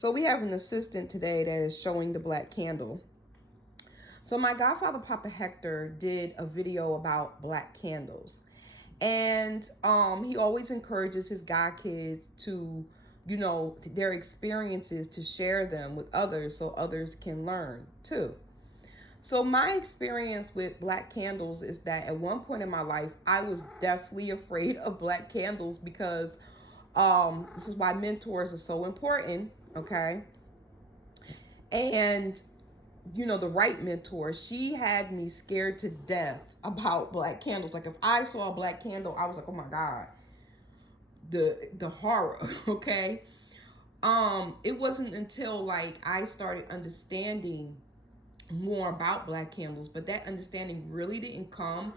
So we have an assistant today that is showing the black candle. So my godfather, Papa Hector, did a video about black candles. And he always encourages his god kids to, their experiences, to share them with others so others can learn too. So my experience with black candles is that at one point in my life, I was definitely afraid of black candles because this is why mentors are so important, okay? And the right mentor, she had me scared to death about black candles. Like if I saw a black candle, I was like, oh my God, the horror, okay? It wasn't until like I started understanding more about black candles, but that understanding really didn't come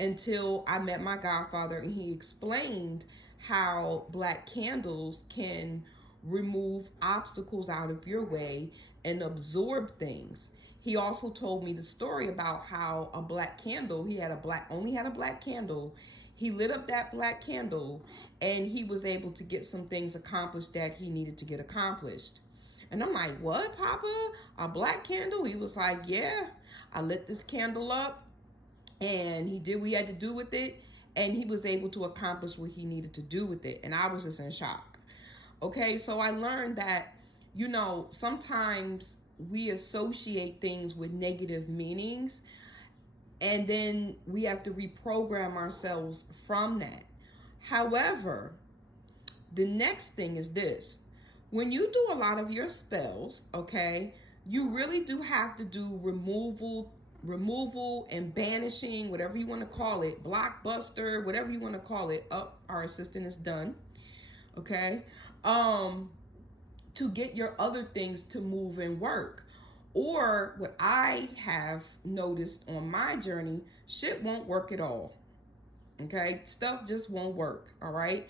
until I met my godfather and he explained how black candles can remove obstacles out of your way and absorb things. He also told me the story about how a black candle, he had only had a black candle. He lit up that black candle and he was able to get some things accomplished that he needed to get accomplished. And I'm like, what, Papa? A black candle? He was like, yeah, I lit this candle up and he did what he had to do with it. And he was able to accomplish what he needed to do with it. And I was just in shock. Okay, so I learned that, sometimes we associate things with negative meanings. And then we have to reprogram ourselves from that. However, the next thing is this. When you do a lot of your spells, okay, you really do have to do removal and banishing, whatever you want to call it, blockbuster, whatever you want to call it. Our assistant is done, okay, to get your other things to move and work. Or what I have noticed on my journey, shit won't work at all, okay? Stuff just won't work, all right?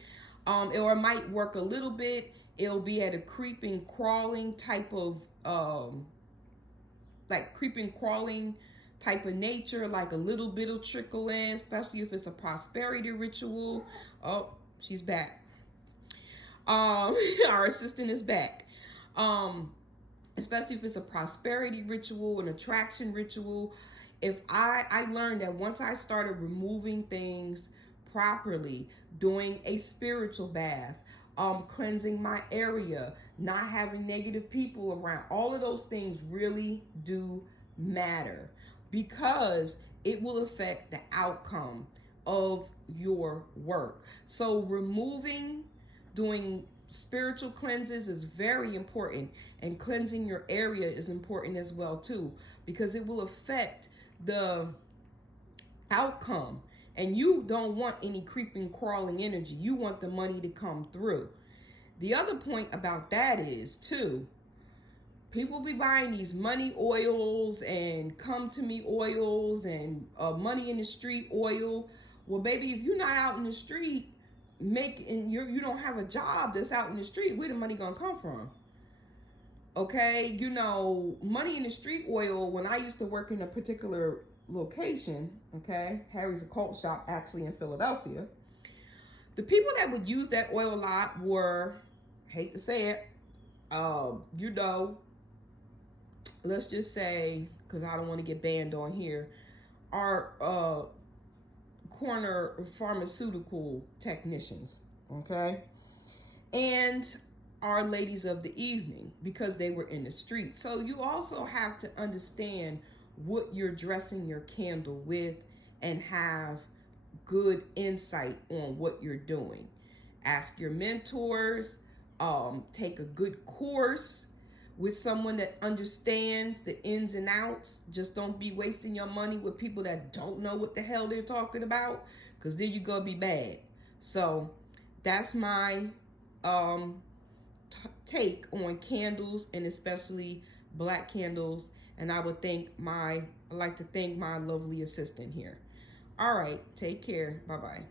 Or it might work a little bit. It'll be at a creeping, crawling type of, type of nature, like a little bit will trickle in, especially if it's a prosperity ritual. Oh, she's back. Our assistant is back. Especially if it's a prosperity ritual, an attraction ritual. If I learned that once I started removing things properly, doing a spiritual bath, cleansing my area, not having negative people around, all of those things really do matter because it will affect the outcome of your work. So doing spiritual cleanses is very important, and cleansing your area is important as well too, because it will affect the outcome. And you don't want any creeping, crawling energy. You want the money to come through. The other point about that is too, people be buying these money oils and come to me oils and money in the street oil. Well, baby, if you're not out in the street you don't have a job that's out in the street, where the money gonna come from? Okay, money in the street oil, when I used to work in a particular location, okay, Harry's Occult Shop, actually in Philadelphia, the people that would use that oil a lot were, hate to say it, let's just say, because I don't want to get banned on here, our corner pharmaceutical technicians, okay, and our ladies of the evening, because they were in the street. So you also have to understand what you're dressing your candle with and have good insight on what you're doing. Ask your mentors, take a good course with someone that understands the ins and outs. Just don't be wasting your money with people that don't know what the hell they're talking about, because then you're gonna be bad. So that's my take on candles, and especially black candles. And I'd like to thank my lovely assistant here. All right, take care. Bye-bye.